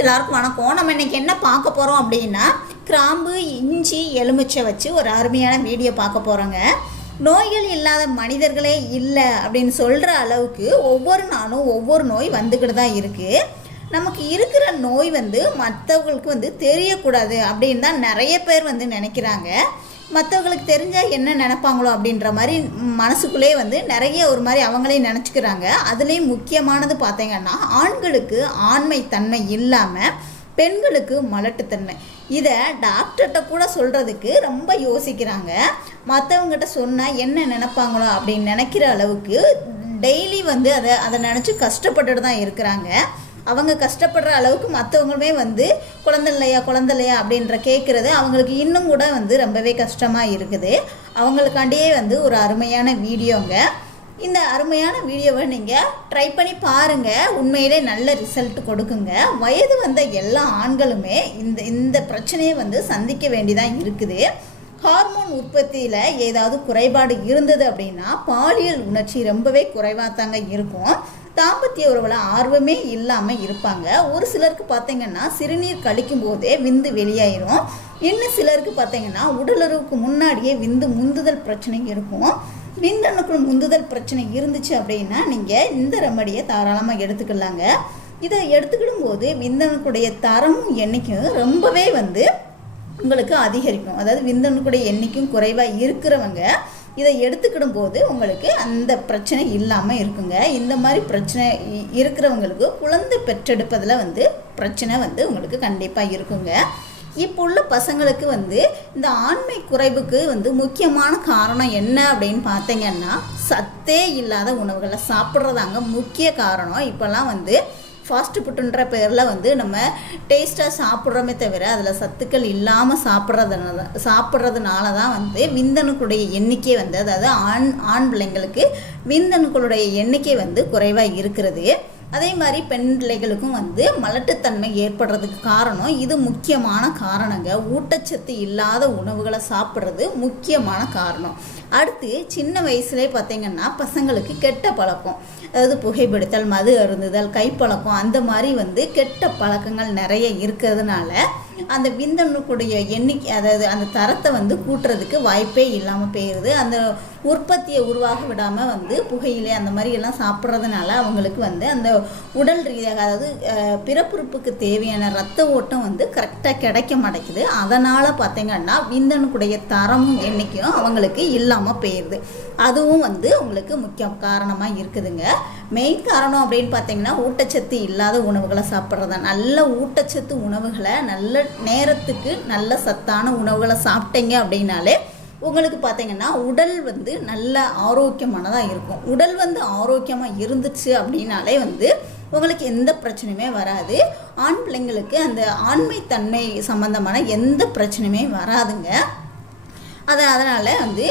எல்லாருக்கும் வணக்கம். நம்ம இன்னைக்கு என்ன பார்க்க போகிறோம் அப்படின்னா கிராம்பு இஞ்சி எலுமிச்சை வச்சு ஒரு அருமையான வீடியோ பார்க்க போகிறோங்க நோய்கள் இல்லாத மனிதர்களே இல்லை அப்படின்னு சொல்கிற அளவுக்கு ஒவ்வொரு நாளும் ஒவ்வொரு நோய் வந்துக்கிட்டு தான் இருக்குது நமக்கு இருக்கிற நோய் வந்து மற்றவங்களுக்கு வந்து தெரியக்கூடாது அப்படின்னு தான் நிறைய பேர் வந்து நினைக்கிறாங்க. மற்றவங்களுக்கு தெரிஞ்சால் என்ன நினைப்பாங்களோ அப்படின்ற மாதிரி மனசுக்குள்ளே வந்து நிறைய ஒரு மாதிரி அவங்களே நினச்சிக்கிறாங்க. அதுலேயும் முக்கியமானது பார்த்தீங்கன்னா ஆண்களுக்கு ஆண்மை தன்மை இல்லாமல் பெண்களுக்கு மலட்டுத்தன்மை. இதை டாக்டர்கிட்ட கூட சொல்கிறதுக்கு ரொம்ப யோசிக்கிறாங்க. மற்றவங்ககிட்ட சொன்னால் என்ன நினைப்பாங்களோ அப்படின்னு நினைக்கிற அளவுக்கு டெய்லி வந்து அதை அதை நினச்சி கஷ்டப்பட்டுட்டு தான் இருக்கிறாங்க. அவங்க கஷ்டப்படுற அளவுக்கு மற்றவங்களுமே வந்து குழந்தை இல்லையா அப்படின்ற கேட்குறது அவங்களுக்கு இன்னும் கூட வந்து ரொம்பவே கஷ்டமாக இருக்குது. அவங்களுக்காண்டியே வந்து ஒரு அருமையான வீடியோங்க. இந்த அருமையான வீடியோவை நீங்கள் ட்ரை பண்ணி பாருங்கள் உண்மையிலே நல்ல ரிசல்ட் கொடுக்குங்க. வயது வந்த எல்லா ஆண்களுமே இந்த இந்த பிரச்சனையை வந்து சந்திக்க வேண்டியதாக இருக்குது. ஹார்மோன் உற்பத்தியில் ஏதாவது குறைபாடு இருந்தது அப்படின்னா பாலியல் உணர்ச்சி ரொம்பவே குறைவாக தாங்க இருக்கும். தாம்பத்திய உறவில் ஆர்வமே இல்லாமல் இருப்பாங்க. ஒரு சிலருக்கு பார்த்தீங்கன்னா சிறுநீர் கழிக்கும் போதே விந்து வெளியாயிரும். இன்னும் சிலருக்கு பார்த்தீங்கன்னா உடலுறவுக்கு முன்னாடியே விந்து முந்துதல் பிரச்சனை இருக்கும். விந்தணுக்கள் முந்துதல் பிரச்சனை இருந்துச்சு அப்படின்னா நீங்கள் இந்த ரெமடியை தாராளமாக எடுத்துக்கலாங்க. இதை எடுத்துக்கிடும் போது விந்தணுக்குடைய தரமும் எண்ணிக்கையும் ரொம்பவே வந்து உங்களுக்கு அதிகரிக்கும். அதாவது விந்தணுக்குடைய எண்ணிக்கையும் குறைவாக இருக்கிறவங்க இதை எடுத்துக்கிடும் போது உங்களுக்கு அந்த பிரச்சனை இல்லாமல் இருக்குங்க. இந்த மாதிரி பிரச்சனை இருக்கிறவங்களுக்கு குழந்தை பெற்றெடுப்பதில் வந்து பிரச்சனை வந்து உங்களுக்கு கண்டிப்பாக இருக்குங்க. இப்போ உள்ள பசங்களுக்கு வந்து இந்த ஆண்மை குறைவுக்கு வந்து முக்கியமான காரணம் என்ன அப்படின்னு பார்த்தீங்கன்னா சத்தே இல்லாத உணவுகளை சாப்பிட்றதாங்க முக்கிய காரணம். இப்போல்லாம் வந்து ஃபாஸ்ட் ஃபுட்டுன்ற பேரில் வந்து நம்ம டேஸ்ட்டாக சாப்பிட்றோமே தவிர அதில் சத்துக்கள் இல்லாமல் சாப்பிட்றதுனால சாப்பிட்றதுனால தான் வந்து விந்தணுக்களுடைய எண்ணிக்கை வந்து அதாவது ஆண் ஆண் பிள்ளைங்களுக்கு விந்தணுக்களுடைய எண்ணிக்கை வந்து குறைவாக இருக்கிறது. அதே மாதிரி பெண் பிள்ளைகளுக்கும் வந்து மலட்டுத்தன்மை ஏற்படுறதுக்கு காரணம் இது முக்கியமான காரணங்க. ஊட்டச்சத்து இல்லாத உணவுகளை சாப்பிட்றது முக்கியமான காரணம். அடுத்து சின்ன வயசுலேயே பார்த்தீங்கன்னா பசங்களுக்கு கெட்ட பழக்கம். அதாவது புகைப்பிடித்தல் மது அருந்துதல் கைப்பழக்கம் அந்த மாதிரி வந்து கெட்ட பழக்கங்கள் நிறைய இருக்கிறதுனால அந்த விந்தணுக்குடைய எண்ணிக்கை அதாவது அந்த தரத்தை வந்து கூட்டுறதுக்கு வாய்ப்பே இல்லாமல் போயிடுது அந்த உற்பத்தியை உருவாக விடாமல் வந்து புகையிலே அந்த மாதிரி எல்லாம் சாப்பிட்றதுனால அவங்களுக்கு வந்து அந்த உடல் ரீதியாக அதாவது பிறப்புறுப்புக்கு தேவையான ரத்த ஓட்டம் வந்து கரெக்டாக கிடைக்க மாட்டேங்குது. அதனால் பார்த்தீங்கன்னா விந்தணுக்குடைய தரமும் எண்ணிக்கையும் அவங்களுக்கு இல்லாமல் போயிடுது அதுவும் வந்து உங்களுக்கு முக்கிய காரணமாக இருக்குதுங்க. மெயின் காரணம் அப்படின்னு பார்த்தீங்கன்னா ஊட்டச்சத்து இல்லாத உணவுகளை சாப்பிட்றது. நல்ல ஊட்டச்சத்து உணவுகளை நல்ல நேரத்துக்கு நல்ல சத்தான உணவுகளை சாப்பிட்டீங்க அப்படின்னாலே உங்களுக்கு பார்த்தீங்கன்னா உடல் வந்து நல்ல ஆரோக்கியமானதாக இருக்கும். உடல் வந்து ஆரோக்கியமாக இருந்துச்சு அப்படின்னாலே வந்து உங்களுக்கு எந்த பிரச்சனையுமே வராது. ஆண் பிள்ளைங்களுக்கு அந்த ஆண்மைத்தன்மை சம்மந்தமான எந்த பிரச்சனையுமே வராதுங்க. அது அதனால் வந்து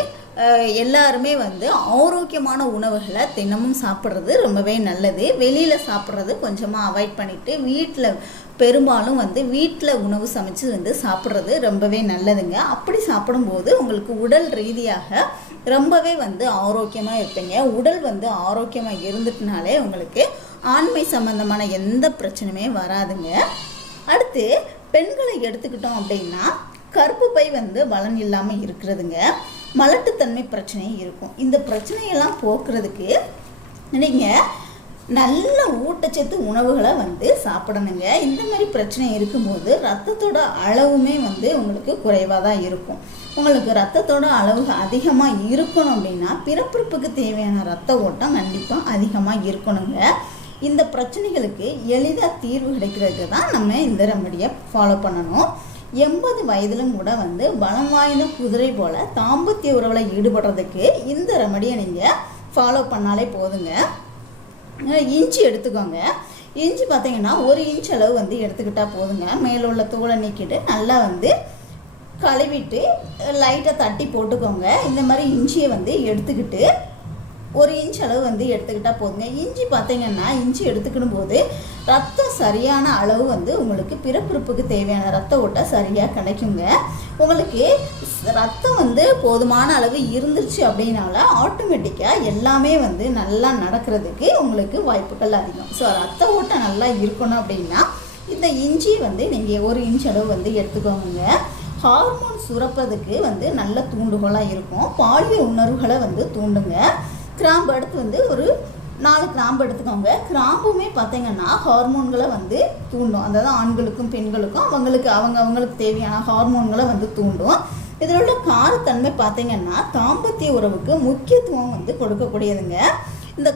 எல்லாருமே வந்து ஆரோக்கியமான உணவுகளை தினமும் சாப்பிட்றது ரொம்பவே நல்லது. வெளியில் சாப்பிட்றது கொஞ்சமாக அவாய்ட் பண்ணிவிட்டு வீட்டில் பெரும்பாலும் வந்து வீட்டில் உணவு சமைச்சு வந்து சாப்பிட்றது ரொம்பவே நல்லதுங்க. அப்படி சாப்பிடும்போது உங்களுக்கு உடல் ரீதியாக ரொம்பவே வந்து ஆரோக்கியமாக இருப்பீங்க. உடல் வந்து ஆரோக்கியமாக இருந்துட்டுனாலே உங்களுக்கு ஆண்மை சம்பந்தமான எந்த பிரச்சனையுமே வராதுங்க. அடுத்து பெண்களை எடுத்துக்கிட்டோம் அப்படின்னா கருப்பு பை வந்து பலன் இல்லாமல் இருக்கிறதுங்க. மலட்டுத்தன்மை பிரச்சனையும் இருக்கும். இந்த பிரச்சனையெல்லாம் போக்குறதுக்கு நீங்கள் நல்ல ஊட்டச்சத்து உணவுகளை வந்து சாப்பிடணுங்க. இந்த மாதிரி பிரச்சனை இருக்கும்போது ரத்தத்தோட அளவுமே வந்து உங்களுக்கு குறைவாக தான் இருக்கும். உங்களுக்கு ரத்தத்தோட அளவு அதிகமாக இருக்கணும் அப்படின்னா பிறப்பிறப்புக்கு தேவையான ரத்த ஓட்டம் கண்டிப்பாக அதிகமாக இருக்கணுங்க. இந்த பிரச்சனைகளுக்கு எளிதாக தீர்வு கிடைக்கிறதுக்கு தான் நம்ம இந்த ரெமடியை ஃபாலோ பண்ணணும். எண்பது வயதிலும் கூட வந்து பலம் வாய்ந்த குதிரை போல தாம்பத்திய உறவில் ஈடுபடுறதுக்கு இந்த ரெமடியை நீங்கள் ஃபாலோ பண்ணாலே போதுங்க. இஞ்சி எடுத்துக்கோங்க. இஞ்சி பார்த்தீங்கன்னா ஒரு இன்ச் அளவு வந்து எடுத்துக்கிட்டால் போதுங்க. மேலே உள்ள தோலை நீக்கிட்டு நல்லா வந்து கழுவிட்டு லைட்டாக தட்டி போட்டுக்கோங்க. இந்த மாதிரி இஞ்சியை வந்து எடுத்துக்கிட்டு ஒரு இன்ச் அளவு வந்து எடுத்துக்கிட்டால் போதுங்க. இஞ்சி பார்த்தீங்கன்னா இஞ்சி எடுத்துக்கிடும் போது ரத்தம் சரியான அளவு வந்து உங்களுக்கு பிறப்புறுப்புக்கு தேவையான ரத்த ஓட்டம் சரியாக கிடைக்குங்க. உங்களுக்கு ரத்தம் வந்து போதுமான அளவு இருந்துச்சு அப்படின்னால ஆட்டோமேட்டிக்காக எல்லாமே வந்து நல்லா நடக்கிறதுக்கு உங்களுக்கு வாய்ப்புகள் அதிகம். ஸோ ரத்த ஓட்டம் நல்லா இருக்கணும் அப்படின்னா இந்த இஞ்சி வந்து நீங்கள் ஒரு இன்ச் அளவு வந்து எடுத்துக்கோங்க. ஹார்மோன் சுரப்பதுக்கு வந்து நல்ல தூண்டுகோலாக இருக்கும். பாலிய உணர்வுகளை வந்து தூண்டுங்க. கிராம்பு அடுத்து வந்து ஒரு நாலு கிராம்பு எடுத்துக்கோங்க. கிராம்புமே பார்த்தீங்கன்னா ஹார்மோன்களை வந்து தூண்டும். அதாவது ஆண்களுக்கும் பெண்களுக்கும் அவங்களுக்கு அவங்க அவங்களுக்கு தேவையான ஹார்மோன்களை வந்து தூண்டும். இதில் உள்ள காரத்தன்மை பார்த்தீங்கன்னா தாம்பத்திய உறவுக்கு முக்கியத்துவம் வந்து கொடுக்கக்கூடியதுங்க. இந்த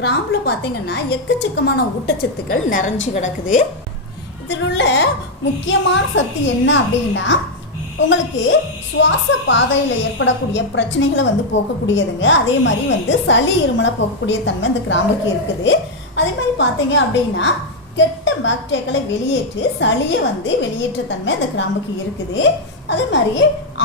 கிராம்பில் பார்த்தீங்கன்னா எக்கச்சக்கமான ஊட்டச்சத்துக்கள் நிறைஞ்சு கிடக்குது. இதில் உள்ள முக்கியமான சத்து என்ன அப்படின்னா உங்களுக்கு சுவாச பாதையில் ஏற்படக்கூடிய பிரச்சனைகளை வந்து போக்கக்கூடியதுங்க. அதே மாதிரி வந்து சளி இருமலை போக்கக்கூடிய தன்மை இந்த கிராம்புக்கு இருக்குது. அதே மாதிரி பார்த்தீங்க அப்படின்னா கெட்ட பாக்டீரியாக்களை வெளியேற்று சளியை வந்து வெளியேற்ற தன்மை அந்த கிராம்புக்கு இருக்குது. அதே மாதிரி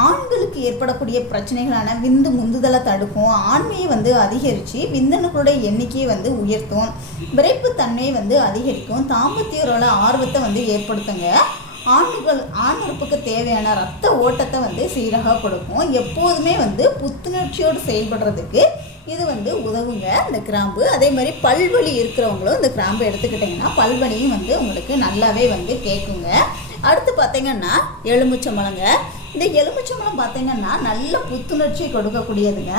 ஆண்களுக்கு ஏற்படக்கூடிய பிரச்சனைகளான விந்து முந்துதலை தடுக்கும் ஆண்மையை வந்து அதிகரித்து விந்தணுக்களுடைய எண்ணிக்கையை வந்து உயர்த்தும் விரைப்பு தன்மையை வந்து அதிகரிக்கும் தாம்பத்தியரோட ஆர்வத்தை வந்து ஏற்படுத்துங்க. ஆண்கள் ஆண் உறுப்புக்கு தேவையான ரத்த ஓட்டத்தை வந்து சீராக கொடுக்கும். எப்போதுமே வந்து புத்துணர்ச்சியோடு செயல்படுறதுக்கு இது வந்து உதவுங்க இந்த கிராம்பு. அதே மாதிரி பல்வலி இருக்கிறவங்களும் இந்த கிராம்பு எடுத்துக்கிட்டிங்கன்னா பல்வலியும் வந்து உங்களுக்கு நல்லாவே வந்து கேட்குங்க. அடுத்து பார்த்தீங்கன்னா எலுமிச்சம்பழங்க. இந்த எலுமிச்சம்பழம் பார்த்தீங்கன்னா நல்ல புத்துணர்ச்சி கொடுக்கக்கூடியதுங்க.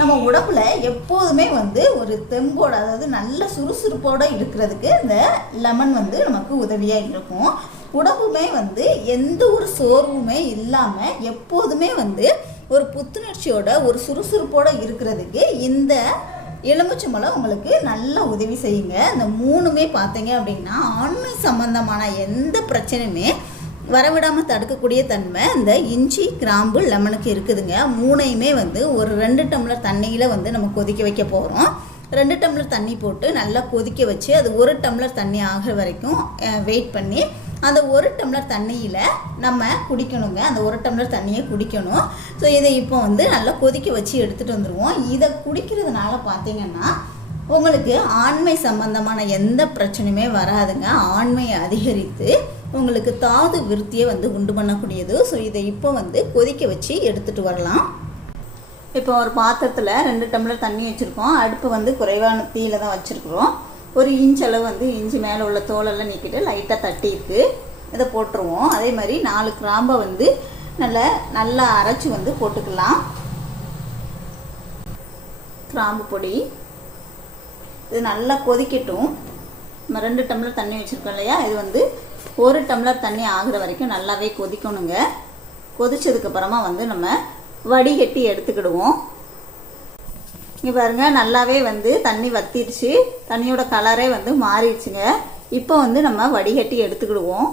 நம்ம உடம்புல எப்போதுமே வந்து ஒரு தெம்போட அதாவது நல்ல சுறுசுறுப்போடு இருக்கிறதுக்கு இந்த லெமன் வந்து நமக்கு உதவியாக இருக்கும். உடம்புமே வந்து எந்த ஒரு சோர்வுமே இல்லாமல் எப்போதுமே வந்து ஒரு புத்துணர்ச்சியோட ஒரு சுறுசுறுப்போட இருக்கிறதுக்கு இந்த எலுமிச்சம்பழம் உங்களுக்கு நல்லா உதவி செய்யுங்க. இந்த மூணுமே பார்த்தீங்க அப்படின்னா ஆண்மை சம்பந்தமான எந்த பிரச்சனையுமே வரவிடாமல் தடுக்கக்கூடிய தன்மை இந்த இஞ்சி கிராம்பு லெமனுக்கு இருக்குதுங்க. மூணையுமே வந்து ஒரு ரெண்டு டம்ளர் தண்ணியில் வந்து நம்ம கொதிக்க வைக்க போகிறோம் ரெண்டு டம்ளர் தண்ணி போட்டு நல்லா கொதிக்க வச்சு அது ஒரு டம்ளர் தண்ணி ஆகிற வரைக்கும் வெயிட் பண்ணி அந்த ஒரு டம்ளர் தண்ணியில் நம்ம குடிக்கணுங்க. அந்த ஒரு டம்ளர் தண்ணியை குடிக்கணும். ஸோ இதை இப்போ வந்து நல்லா கொதிக்க வச்சு எடுத்துகிட்டு வந்துடுவோம் இதை குடிக்கிறதுனால பார்த்தீங்கன்னா உங்களுக்கு ஆண்மை சம்பந்தமான எந்த பிரச்சனையுமே வராதுங்க. ஆண்மையை அதிகரித்து உங்களுக்கு தாது விருத்தியை வந்து உண்டு பண்ணக்கூடியது. ஸோ இதை இப்போ வந்து கொதிக்க வச்சு எடுத்துகிட்டு வரலாம். இப்போ ஒரு பாத்திரத்தில் ரெண்டு டம்ளர் தண்ணி வச்சுருக்கோம். அடுப்பு வந்து குறைவான தீயில தான் வச்சுருக்குறோம். ஒரு இன்ச் அளவு வந்து இஞ்சி மேலே உள்ள தோலெல்லாம் நீக்கிட்டு லைட்டாக தட்டி இருக்கு இதை போட்டுருவோம். அதே மாதிரி நாலு கிராம்பை வந்து நல்லா நல்லா அரைச்சி வந்து போட்டுக்கலாம். கிராம்பு பொடி. இது நல்லா கொதிக்கட்டும். நம்ம ரெண்டு டம்ளர் தண்ணி வச்சுருக்கோம் இல்லையா? இது வந்து ஒரு டம்ளர் தண்ணி ஆகுற வரைக்கும் நல்லாவே கொதிக்கணுங்க. கொதிச்சதுக்கப்புறமா வந்து நம்ம வடிகட்டி எடுத்துக்கிடுவோம். இங்கே பாருங்க நல்லாவே வந்து தண்ணி வத்திடுச்சு. தண்ணியோட கலரே வந்து மாறிடுச்சுங்க. இப்போ வந்து நம்ம வடிகட்டி எடுத்துக்கிடுவோம்.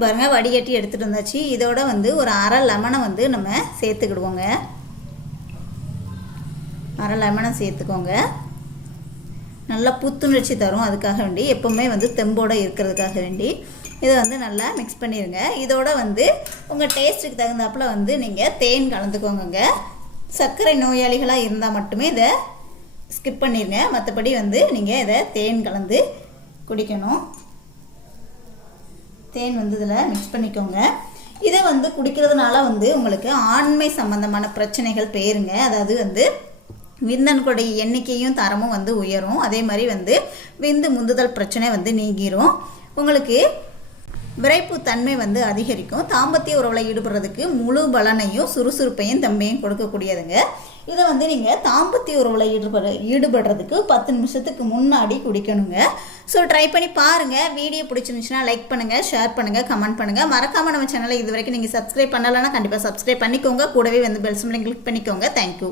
பாருங்க வடிகட்டி எடுத்துகிட்டு வந்தாச்சு. இதோட வந்து ஒரு அரை லெமனை வந்து நம்ம சேர்த்துக்கிடுவோங்க. அரை லெமனை சேர்த்துக்கோங்க. நல்லா புத்துணர்ச்சி தரும் அதுக்காக வேண்டி. எப்போவுமே வந்து தெம்போட இருக்கிறதுக்காக வேண்டி. இதை வந்து நல்லா மிக்ஸ் பண்ணிடுங்க இதோட வந்து உங்கள் டேஸ்ட்டுக்கு தகுந்தாப்புல வந்து நீங்கள் தேன் கலந்துக்கோங்க சர்க்கரை நோயாளிகளாக இருந்தால் மட்டுமே இதை ஸ்கிப் பண்ணிடுங்க மற்றபடி வந்து நீங்கள் இதை தேன் கலந்து குடிக்கணும். தேன் வந்து இதில் மிக்ஸ் பண்ணிக்கோங்க. இதை வந்து குடிக்கிறதுனால வந்து உங்களுக்கு ஆண்மை சம்பந்தமான பிரச்சனைகள் பேருங்க. அதாவது வந்து விந்தன்களுடைய எண்ணிக்கையும் தரமும் வந்து உயரும். அதே மாதிரி வந்து விந்து முந்துதல் பிரச்சனை வந்து நீங்கிரும். உங்களுக்கு விரைப்பு தன்மை வந்து அதிகரிக்கும். தாம்பத்திய உறவில் ஈடுபடுறதுக்கு முழு பலனையும் சுறுசுறுப்பையும் தன்மையும் கொடுக்கக்கூடியதுங்க. இதை வந்து நீங்கள் தாம்பத்திய உறவில் ஈடுபட ஈடுபடுறதுக்கு பத்து நிமிஷத்துக்கு முன்னாடி குடிக்கணுங்க. ஸோ ட்ரை பண்ணி பாருங்கள் வீடியோ பிடிச்சிருந்துச்சுன்னா லைக் பண்ணுங்கள் ஷேர் பண்ணுங்கள் கமெண்ட் பண்ணுங்கள் மறக்காமல் நம்ம சேனலை இது வரைக்கும் நீங்கள் சப்ஸ்கிரைப் பண்ணலைன்னா கண்டிப்பாக சப்ஸ்கிரைப் பண்ணிக்கோங்க. கூடவே வந்து பெல் சிம்லையும் கிளிக் பண்ணிக்கோங்க. Thank you